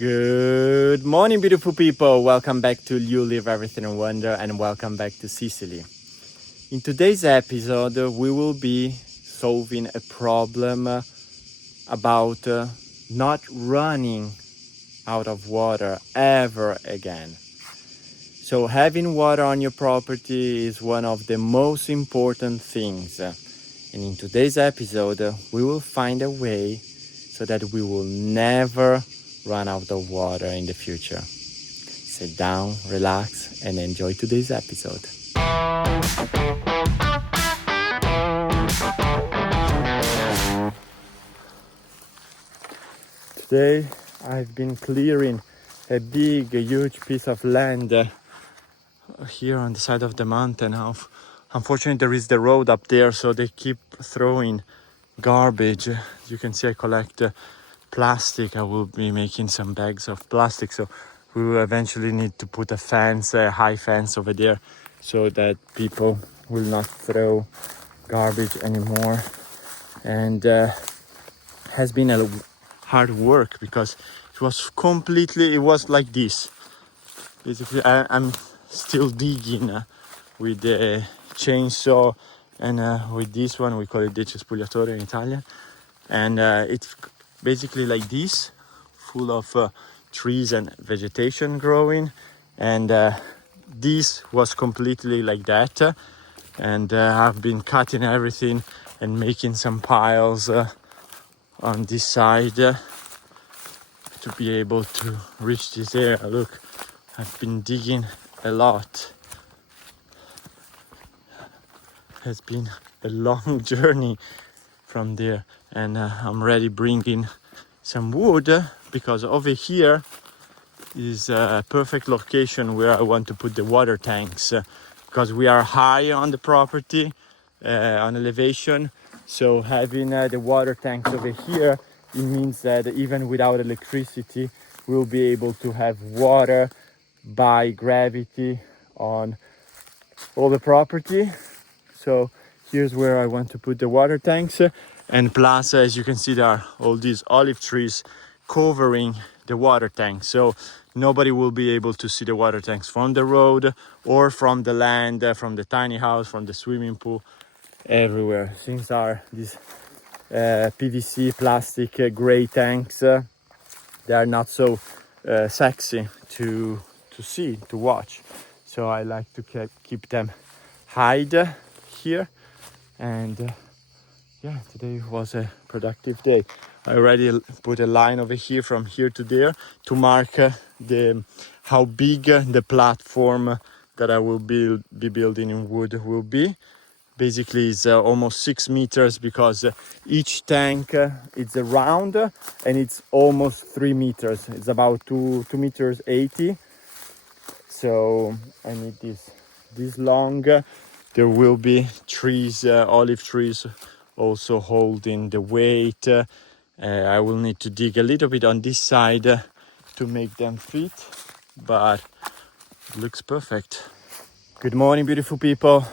Good morning, beautiful people. Welcome back to You Live Everything and Wonder, and welcome back to Sicily. In today's episode, we will be solving a problem about not running out of water ever again. So having water on your property is one of the most important things. And in today's episode, we will find a way so that we will never run out of water in the future. Sit down, relax, and enjoy today's episode. Today, I've been clearing a huge piece of land here on the side of the mountain. Unfortunately, there is the road up there, so they keep throwing garbage. You can see I collect plastic. I will be making some bags of plastic, so we will eventually need to put a high fence over there, so that people will not throw garbage anymore. And has been a hard work because it was like this. Basically, I'm still digging with the chainsaw, and with this one we call it the cespugliatore in Italian, and it's basically like this, full of trees and vegetation growing, and this was completely like that, and I've been cutting everything and making some piles on this side to be able to reach this area. Look, I've been digging a lot. It has been a long journey from there, and I'm ready bringing some wood because over here is a perfect location where I want to put the water tanks, because we are high on the property, on elevation. So having the water tanks over here, it means that even without electricity, we'll be able to have water by gravity on all the property. So here's where I want to put the water tanks, and plus, as you can see, there are all these olive trees covering the water tank, so nobody will be able to see the water tanks from the road or from the land, from the tiny house, from the swimming pool, everywhere. Things are these PVC plastic gray tanks. They are not so sexy to see, to watch, so I like to keep them hide here. And yeah, today was a productive day. I already put a line over here from here to there to mark how big the platform that I will be building in wood will be. Basically, it's almost 6 meters, because each tank it's round, and it's almost 3 meters. It's about 2 meters 80. So I need this long. There will be trees, olive trees, also holding the weight. I will need to dig a little bit on this side to make them fit, but it looks perfect. Good morning, beautiful people.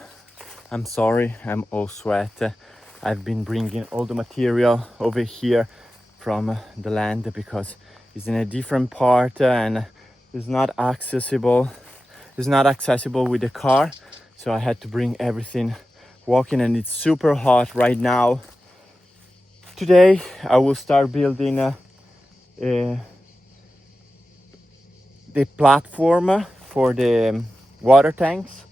I'm sorry, I'm all sweat. I've been bringing all the material over here from the land because it's in a different part and it's not accessible. It's not accessible with the car, so I had to bring everything walking, and it's super hot right now. Today I will start building the platform for the water tanks,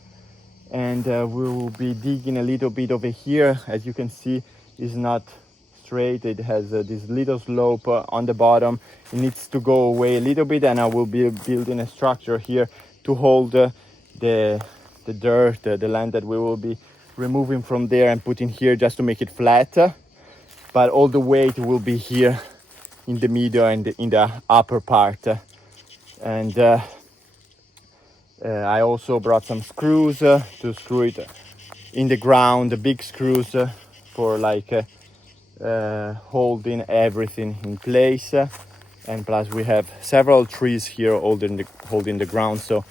and we will be digging a little bit over here. As you can see, it's not straight. It has this little slope on the bottom. It needs to go away a little bit, and I will be building a structure here to hold the dirt, the land that we will be removing from there and putting here, just to make it flat. But all the weight will be here in the middle and in the upper part. And I also brought some screws to screw it in the ground, the big screws for like holding everything in place. And plus we have several trees here holding the ground, so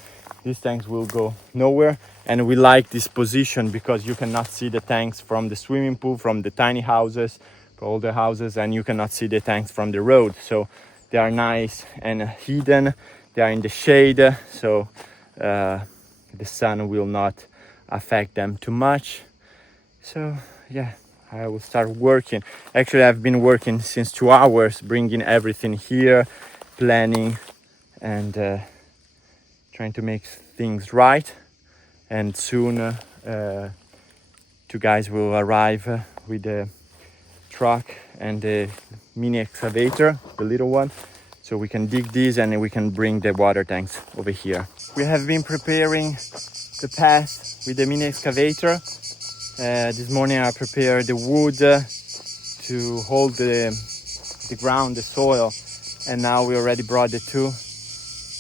these tanks will go nowhere. And we like this position because you cannot see the tanks from the swimming pool, from the tiny houses, from all the houses, and you cannot see the tanks from the road. So they are nice and hidden. They are in the shade, so the sun will not affect them too much. So yeah, I will start working. Actually, I've been working since 2 hours, bringing everything here, planning and trying to make things right. And soon 2 guys will arrive with the truck and the mini excavator, the little one, so we can dig these and we can bring the water tanks over here. We have been preparing the path with the mini excavator. This morning I prepared the wood to hold the ground, the soil, and now we already brought the 2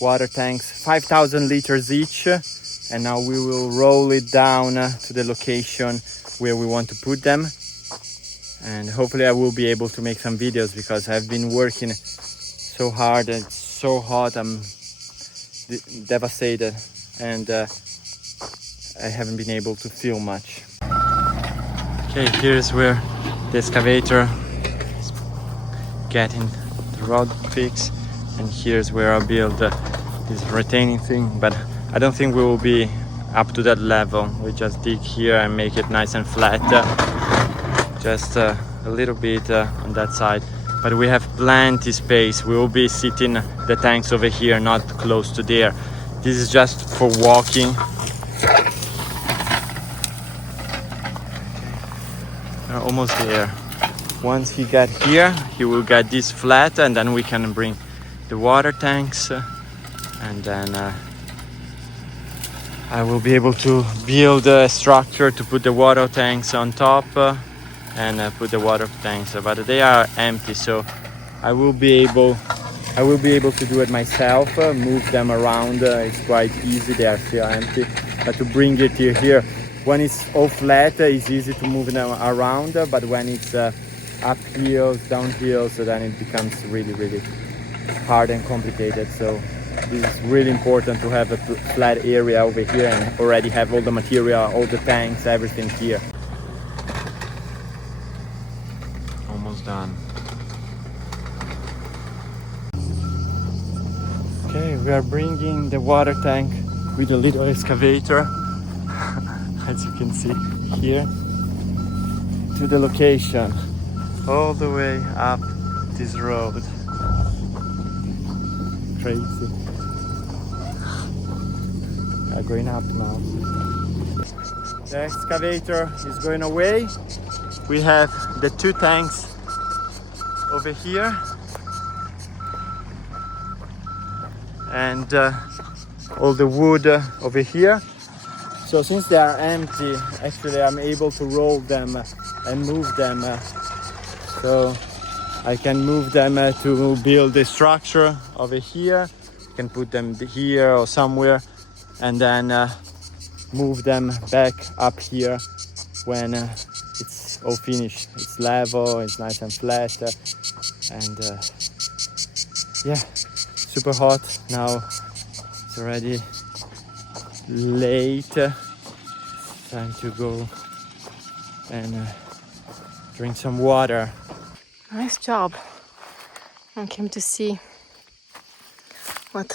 water tanks, 5,000 liters each, and now we will roll it down to the location where we want to put them. And hopefully I will be able to make some videos because I've been working so hard and it's so hot. I'm devastated and I haven't been able to film much. Okay, here's where the excavator is getting the road fixed, and here's where I'll build this retaining thing, but I don't think we will be up to that level. We just dig here and make it nice and flat, just a little bit on that side, but we have plenty space. We will be sitting the tanks over here, not close to there. This is just for walking. We're almost there. Once he got here, he will get this flat, and then we can bring the water tanks, and then I will be able to build a structure to put the water tanks on top and put the water tanks, but they are empty, so I will be able to do it myself, move them around. It's quite easy, they are still empty, but to bring it here when it's all flat, it's easy to move them around, but when it's up hills, down hills, so then it becomes really hard and complicated. So this is really important to have a flat area over here and already have all the material, all the tanks, everything here. Almost done. Okay, we are bringing the water tank with a little excavator, as you can see here, to the location, all the way up this road. Crazy. We are going up now. The excavator is going away. We have the 2 tanks over here, and all the wood over here. So since they are empty, actually I'm able to roll them and move them. So I can move them to build a structure over here. I can put them here or somewhere, and then move them back up here when it's all finished. It's level, it's nice and flat, and yeah, super hot now. It's already late. Time to go and drink some water. Nice job. I came to see what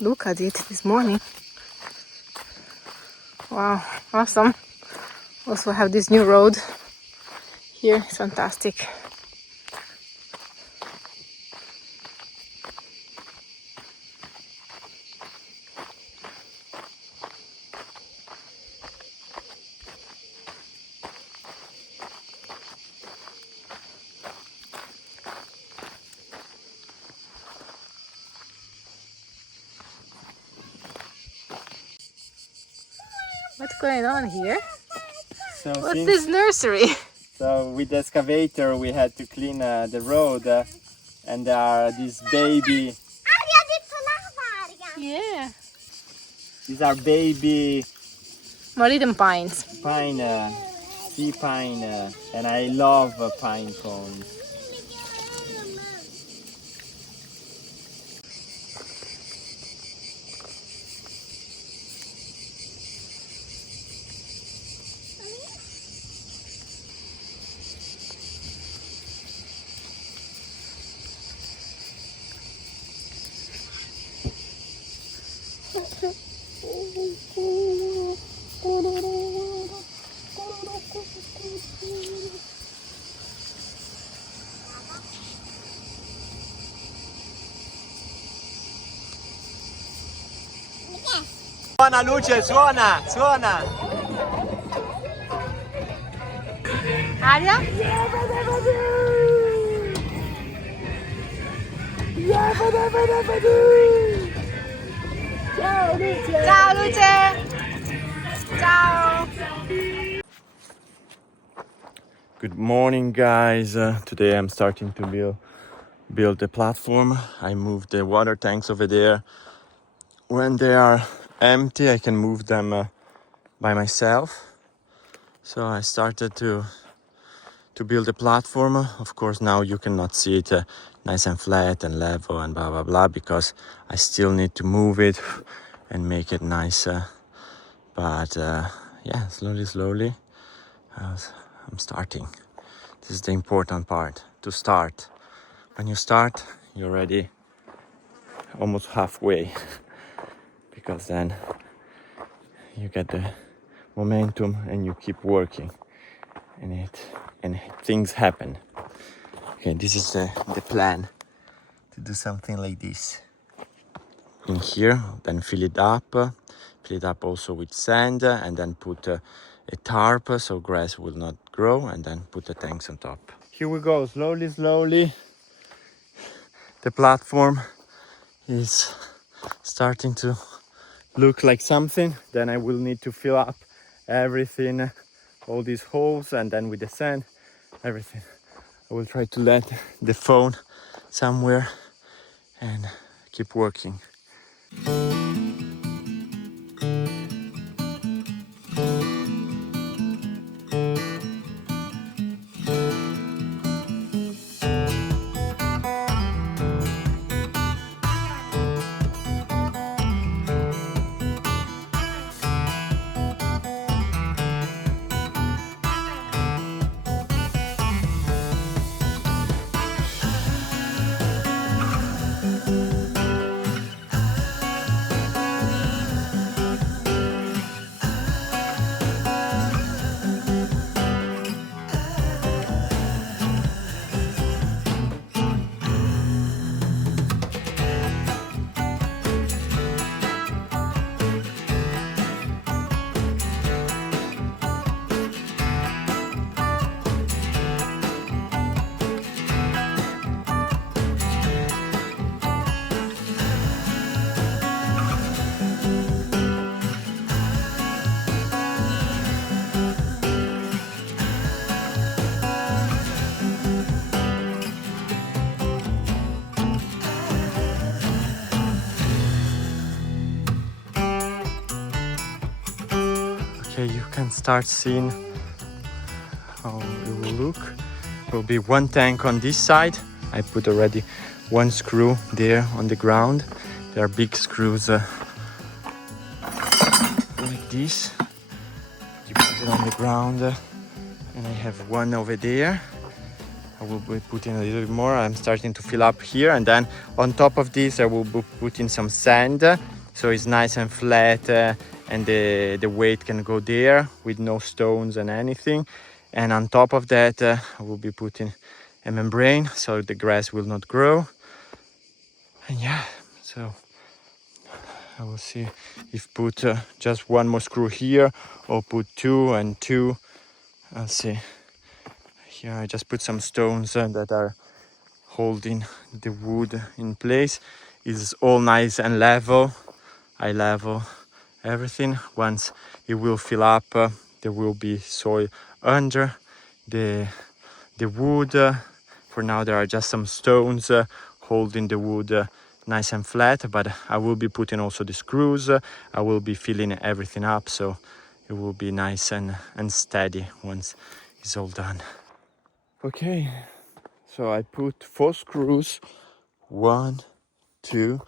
Luca did this morning. Wow, awesome. Also have this new road here. It's fantastic. What's going on here? So What's this nursery? So with the excavator we had to clean the road, and there are these baby. Yeah. These are baby Moradin pines. pine, sea pine, and I love pine cones. Suona Luce, suona, suona. Aria? Ciao Luce! Ciao Luce! Ciao! Good morning, guys. Today I'm starting to build the platform. I moved the water tanks over there. When they are empty, I can move them by myself. So I started to build a platform. Of course, now you cannot see it nice and flat and level and blah blah blah because I still need to move it and make it nicer. But yeah, slowly, I'm starting. This is the important part, to start. When you start, you're already almost halfway because then you get the momentum and you keep working and things happen. Okay, this is the plan, to do something like this in here, then fill it up also with sand, and then put a tarp so grass will not grow, and then put the tanks on top. Here we go, slowly. The platform is starting to look like something. Then I will need to fill up everything, all these holes, and then with the sand, everything. I will try to let the phone somewhere and keep working. Okay, you can start seeing how it will look. There will be one tank on this side. I put already one screw there on the ground. There are big screws like this. You put it on the ground, and I have one over there. I will be putting a little bit more. I'm starting to fill up here, and then on top of this I will be putting some sand, so it's nice and flat, and the weight can go there with no stones and anything. And on top of that I will be putting a membrane so the grass will not grow. And yeah, so I will see if put just one more screw here or put two and two. I'll see. Here I just put some stones that are holding the wood in place. It's all nice and level. I level everything. Once it will fill up, there will be soil under the wood. For now there are just some stones holding the wood nice and flat, but I will be putting also the screws. I will be filling everything up so it will be nice and steady once it's all done. Okay, so I put 4 screws, 1, 2,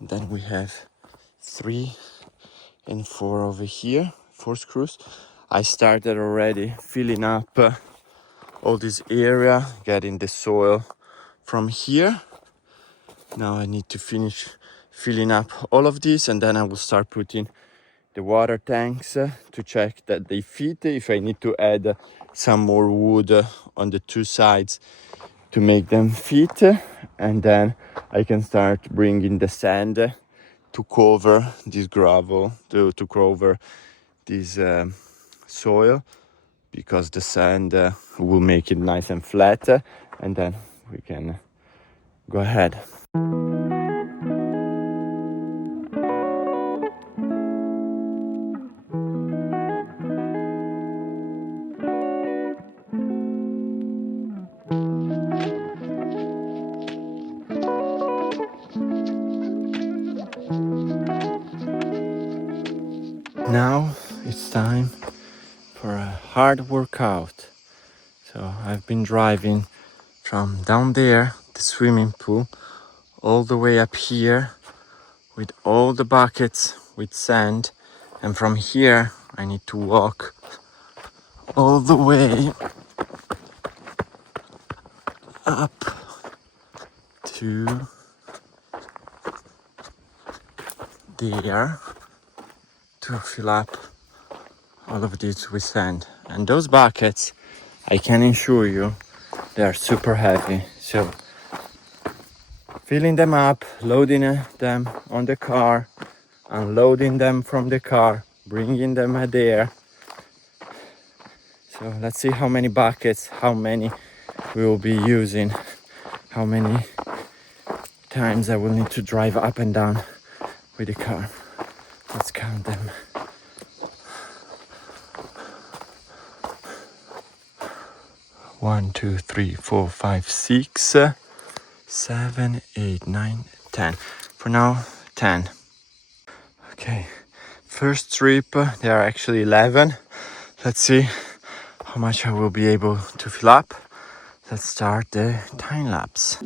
and then we have 3 and 4 over here, 4 screws. I started already filling up all this area, getting the soil from here. Now I need to finish filling up all of this, and then I will start putting the water tanks to check that they fit. If I need to add some more wood on the 2 sides to make them fit, and then I can start bringing the sand to cover this gravel, to cover this soil, because the sand will make it nice and flat, and then we can go ahead. Now it's time for a hard workout. So I've been driving from down there, the swimming pool, all the way up here with all the buckets with sand, and from here I need to walk all the way up to there to fill up all of this with sand. And those buckets, I can assure you, they are super heavy. So filling them up, loading them on the car, unloading them from the car, bringing them there. So let's see how many buckets, how many we will be using, how many times I will need to drive up and down with the car. Let's count them. One, 2, 3, 4, 5, 6, 7, 8, 9, 10. For now, 10. Okay, first trip, there are actually 11. Let's see how much I will be able to fill up. Let's start the time lapse.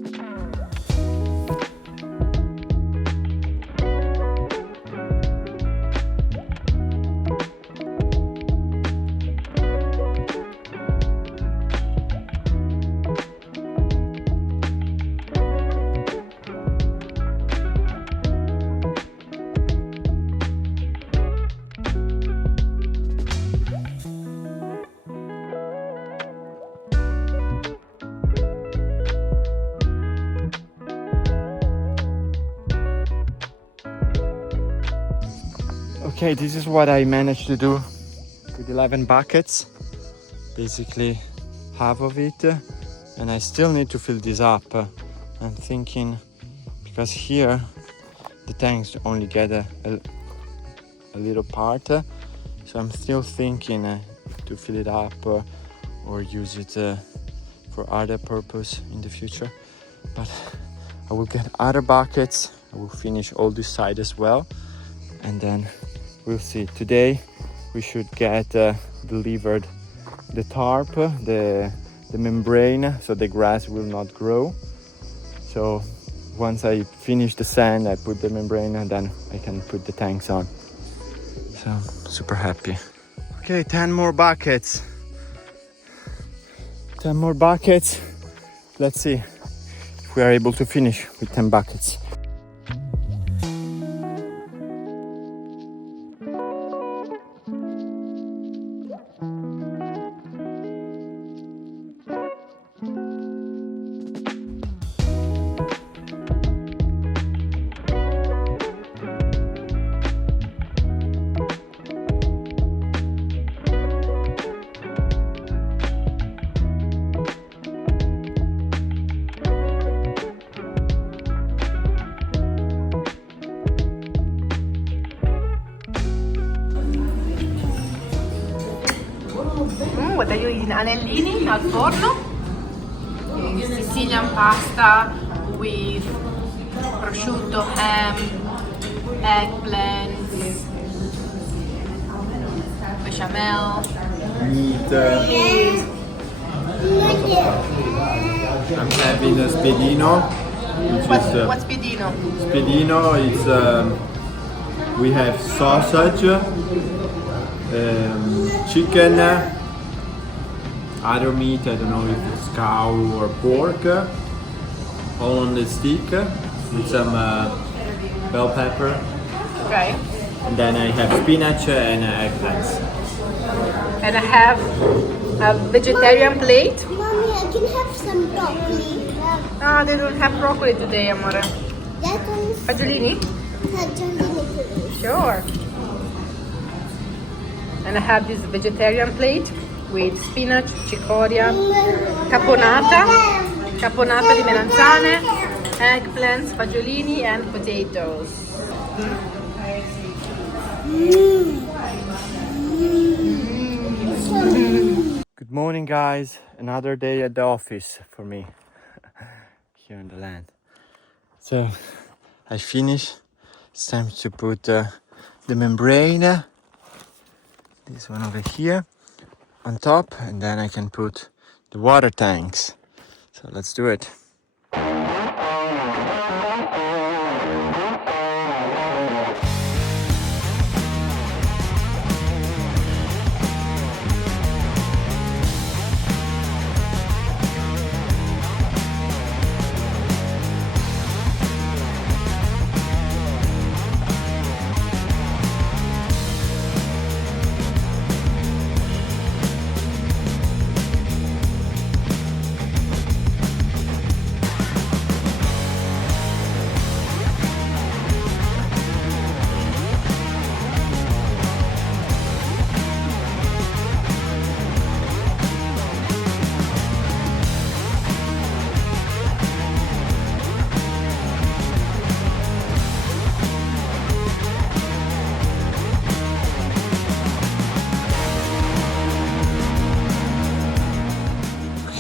Okay, this is what I managed to do with 11 buckets, basically half of it, and I still need to fill this up. I'm thinking, because here the tanks only get a little part, so I'm still thinking to fill it up or use it for other purpose in the future. But I will get other buckets, I will finish all this side as well, and then we'll see. Today we should get delivered the tarp, the membrane, so the grass will not grow. So once I finish the sand, I put the membrane and then I can put the tanks on. So super happy. Okay, 10 more buckets. 10 more buckets. Let's see if we are able to finish with 10 buckets. What are you eating? Anellini al forno, Sicilian pasta with prosciutto, ham, eggplants, bechamel, Meat. I'm having a spiedino, which is what's spiedino? spiedino. It's we have sausage, chicken, other meat. I don't know if it's cow or pork, all on the stick with some bell pepper. Okay. And then I have spinach and eggplants. And I have a vegetarian plate. Mommy, I can have some broccoli. Ah, they don't have broccoli today, amore. That one's Fagiolini? Sure. And I have this vegetarian plate with spinach, cicoria, caponata di melanzane, eggplants, fagiolini, and potatoes. Good morning, guys. Another day at the office for me here in the land. So I finished. It's time to put the membrane, this one over here, on top, and then I can put the water tanks. So let's do it.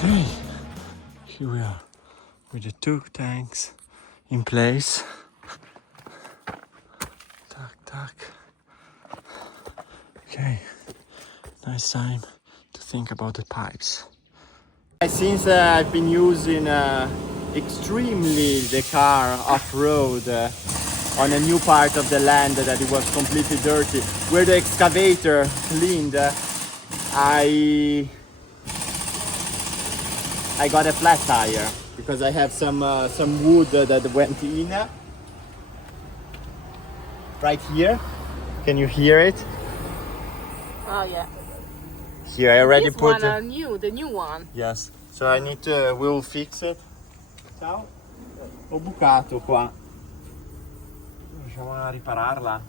Okay, here we are with the 2 tanks in place. Tack, tack. Okay, nice time to think about the pipes. Since I've been using extremely the car off-road on a new part of the land that it was completely dirty, where the excavator cleaned, I got a flat tire because I have some wood that went in right here. Can you hear it? Oh yeah. Here I already This put. one the new one. Yes. So I need to. We'll fix it. Ciao. Ho bucato qua. Riusciamo a ripararla?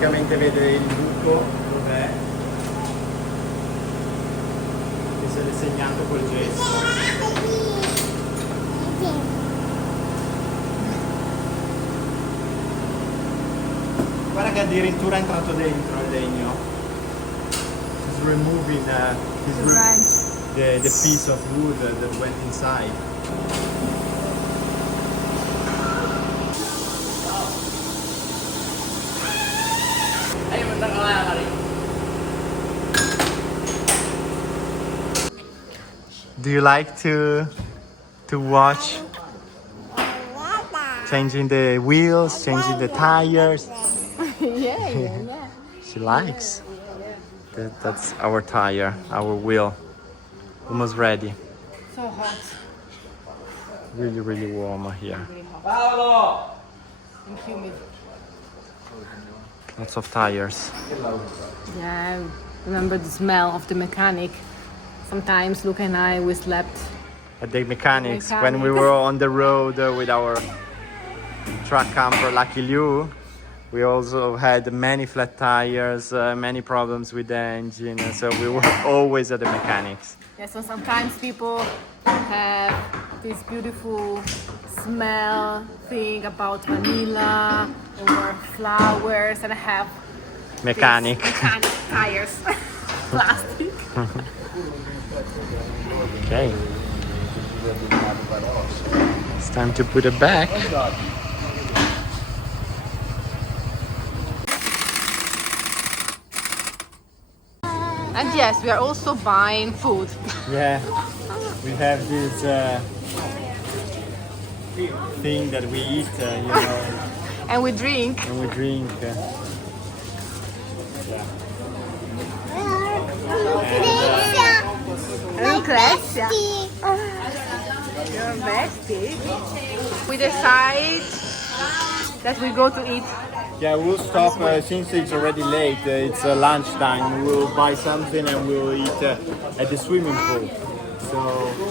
Praticamente vede il buco dov'è, che si è segnato col gesso. Guarda che addirittura è entrato dentro il legno. He's removing the piece of wood that went inside. Do you like to watch changing the wheels, changing the tires? yeah. She likes. That's our tire, our wheel. Almost ready. So hot. Really, really warm here. And humid. Lots of tires. Yeah, I remember the smell of the mechanic. Sometimes Luca and I, we slept. At the mechanics, when we were on the road with our truck camper Lucky Liu, we also had many flat tires, many problems with the engine, so we were always at the mechanics. Yeah, so sometimes people have this beautiful smell thing about vanilla or flowers, and have Mechanic. mechanic tires, plastic. Okay. It's time to put it back. And yes, we are also buying food. Yeah. we have this thing that we eat, you know, And we drink. and we drink. Yeah. Lucrezia. Your bestie. We decide that we go to eat. Yeah, we'll stop since it's already late. It's lunchtime. We'll buy something and we'll eat at the swimming pool. So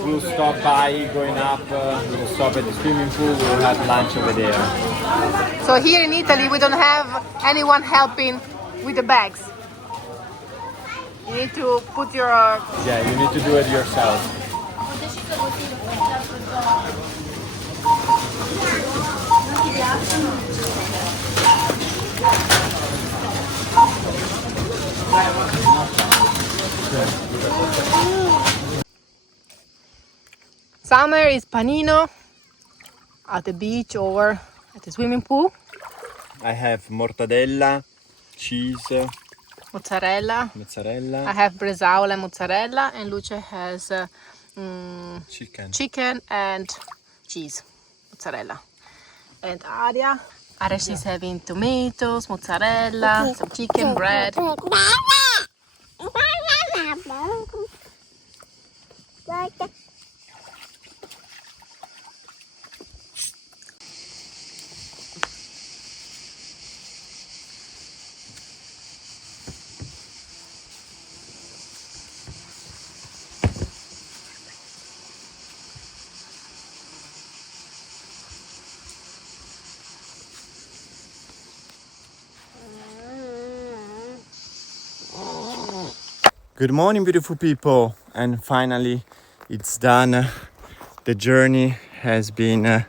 we'll stop by going up. We'll stop at the swimming pool. We'll have lunch over there. So here in Italy, we don't have anyone helping with the bags. You need to put your... Yeah, you need to do it yourself. Summer is panino at the beach or at the swimming pool. I have mortadella, cheese, Mozzarella. mozzarella, I have bresaola and mozzarella, and Luce has chicken. chicken and cheese, mozzarella. And Aria, she's having tomatoes, mozzarella, some chicken, bread. Good morning, beautiful people, and finally it's done. The journey has been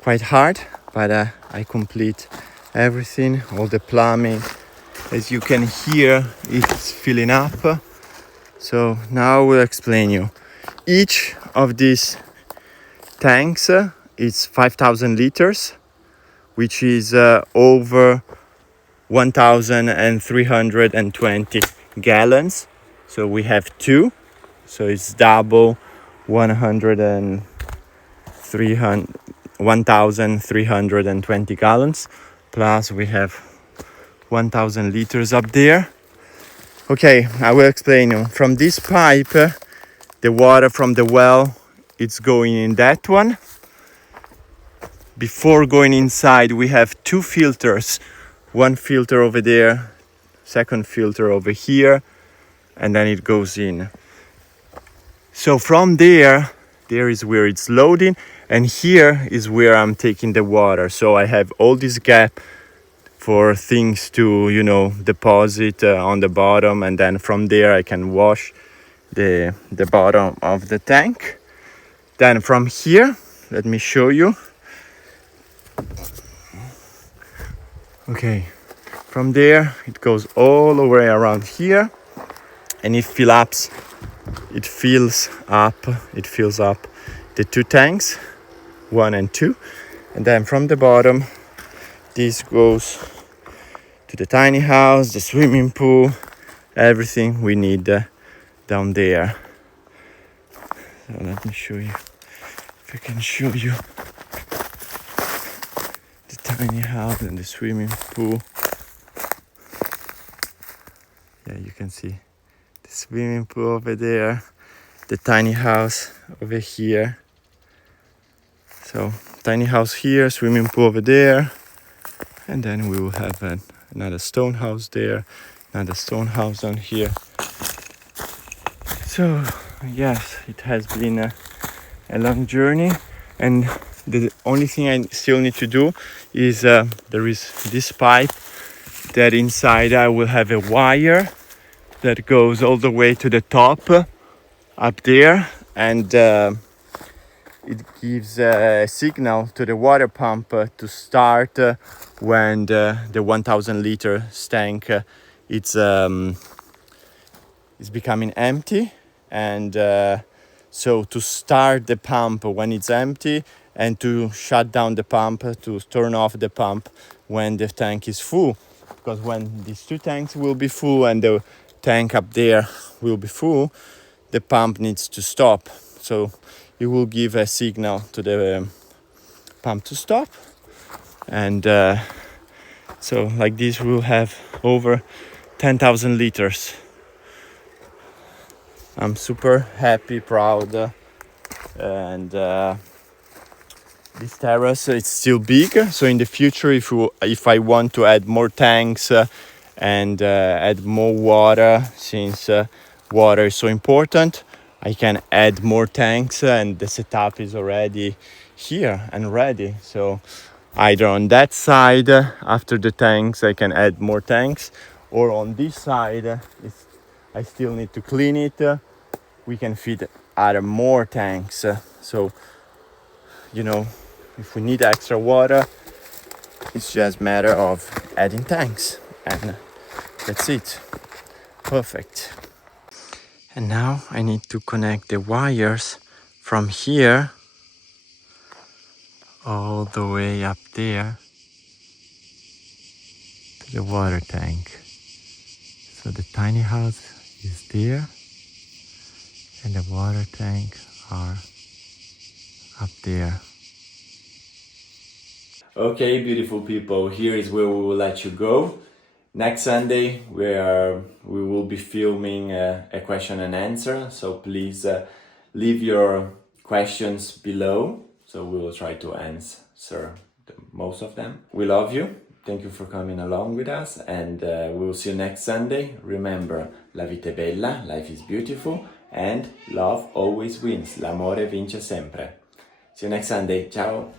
quite hard, but I complete everything, all the plumbing. As you can hear, it's filling up. So now I will explain you. Each of these tanks is 5,000 liters, which is over 1,320 gallons. So we have two, so it's double 1,320 gallons, plus we have 1,000 liters up there. Okay, I will explain you. From this pipe, the water from the well, it's going in that one. Before going inside, we have two filters. One filter over there, second filter over here, and then it goes in. So from there is where it's loading, and here is where I'm taking the water. So I have all this gap for things to, you know, deposit on the bottom, and then from there I can wash the bottom of the tank. Then from here, let me show you. Okay, from there it goes all the way around here, and it fills up the two tanks, 1 and 2, and then from the bottom this goes to the tiny house, the swimming pool, everything we need down there. So let me show you, if I can show you the tiny house and the swimming pool. Yeah, you can see the swimming pool over there, the tiny house over here. So tiny house here, swimming pool over there, and then we will have another stone house there, another stone house down here. So yes, it has been a long journey, and the only thing I still need to do is there is this pipe that inside I will have a wire that goes all the way to the top up there, and it gives a signal to the water pump to start when the 1,000 liter tank it's becoming empty, and so to start the pump when it's empty, and to shut down the pump, to turn off the pump when the tank is full. Because when these two tanks will be full and the tank up there will be full, the pump needs to stop. So it will give a signal to the pump to stop. And so like this we will have over 10,000 liters. I'm super happy, proud, and this terrace, it's still big. So in the future, if I want to add more tanks and add more water, since water is so important, I can add more tanks, and the setup is already here and ready. So either on that side, after the tanks, I can add more tanks, or on this side, I still need to clean it. We can fit other more tanks. So, you know, if we need extra water, it's just a matter of adding tanks, and that's it. Perfect. And now I need to connect the wires from here all the way up there to the water tank. So the tiny house is there, and the water tank are up there. Okay, beautiful people, here is where we will let you go. Next Sunday we will be filming a question and answer, so please leave your questions below, so we will try to answer most of them. We love you. Thank you for coming along with us, and we will see you next Sunday. Remember, la vita è bella, life is beautiful, and love always wins. L'amore vince sempre. See you next Sunday. Ciao.